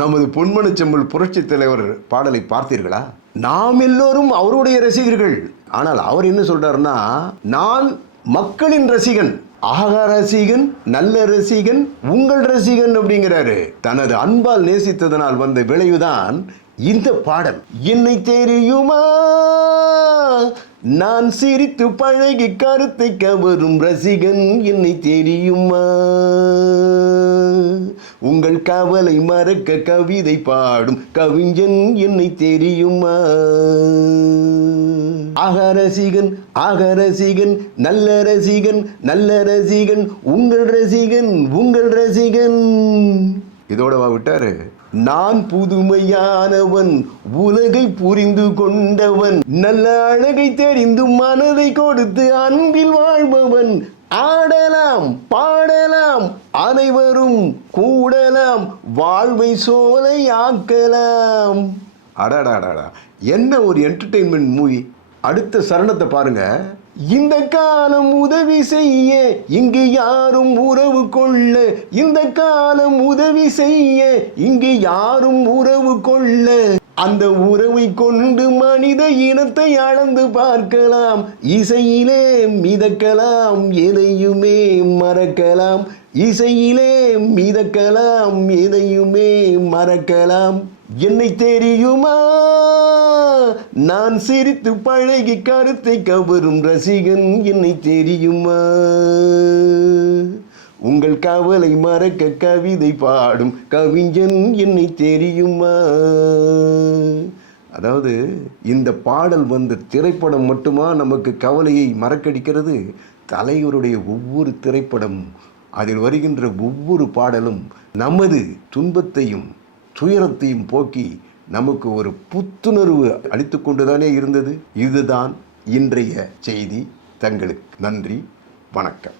நமது பொன்மனச்செம்மல் புரட்சி தலைவர் பாடலை பார்த்தீர்களா? நாம் எல்லோரும் அவருடைய ரசிகர்கள். ஆனால் அவர் என்ன சொல்றாருன்னா, நான் மக்களின் ரசிகன், ஆகா ரசிகன், நல்ல ரசிகன், உங்கள் ரசிகன் அப்படிங்கிறாரு. தனது அன்பால் நேசித்ததனால் வந்த விளைவுதான் இந்த பாடல். என்னை தெரியுமா, நான் சிரித்து பழகி கருத்தை கவரும் ரசிகன், என்னை தெரியுமா, உங்கள் கவலை மறக்க கவிதை பாடும் கவிஞன், என்னை தெரியுமா, ஆக ரசிகன், ஆக ரசிகன், நல்ல ரசிகன், நல்ல ரசிகன், உங்கள் ரசிகன், உங்கள் ரசிகன். இதோடவா விட்டாரு? நான் புதுமையானவன், உலகை புரிந்து கொண்டவன், நல்ல அழகை தெரிந்து மனதை கொடுத்து அன்பில் வாழ்பவன், ஆடலாம் பாடலாம் அனைவரும் கூடலாம், வாழ்வை சோலை ஆக்கலாம். அடாடாடா, என்ன ஒரு என்டர்டெயின்மெண்ட் மூவி. அடுத்த சரணத்தை பாருங்க. இந்த காலம் உதவி செய்ய இங்கு யாரும் உறவு கொள்ள, இந்த காலம் உதவி செய்ய இங்கு யாரும் உறவு கொள்ள, அந்த உறவை கொண்டு மனித இனத்தை அளந்து பார்க்கலாம், இசையிலே மிதக்கலாம், எதையுமே மறக்கலாம், இசையிலே மிதக்கலாம், எதையுமே மறக்கலாம். என்னை தெரியுமா, நான் சிரித்து பழகி கருத்தை கவரும் ரசிகன், என்னை தெரியுமா, உங்கள் கவலை மறக்க கவிதை பாடும் கவிஞன், என்னை தெரியுமா. அதாவது இந்த பாடல் வந்த திரைப்படம் மட்டுமா நமக்கு கவலையை மறக்கடிக்கிறது? தலைவருடைய ஒவ்வொரு திரைப்படமும், அதில் வருகின்ற ஒவ்வொரு பாடலும் நமது துன்பத்தையும் துயரத்தையும் போக்கி நமக்கு ஒரு புத்துணர்வு அளித்து கொண்டுதானே இருந்தது. இதுதான் இன்றைய செய்தி. தங்களுக்கு நன்றி, வணக்கம்.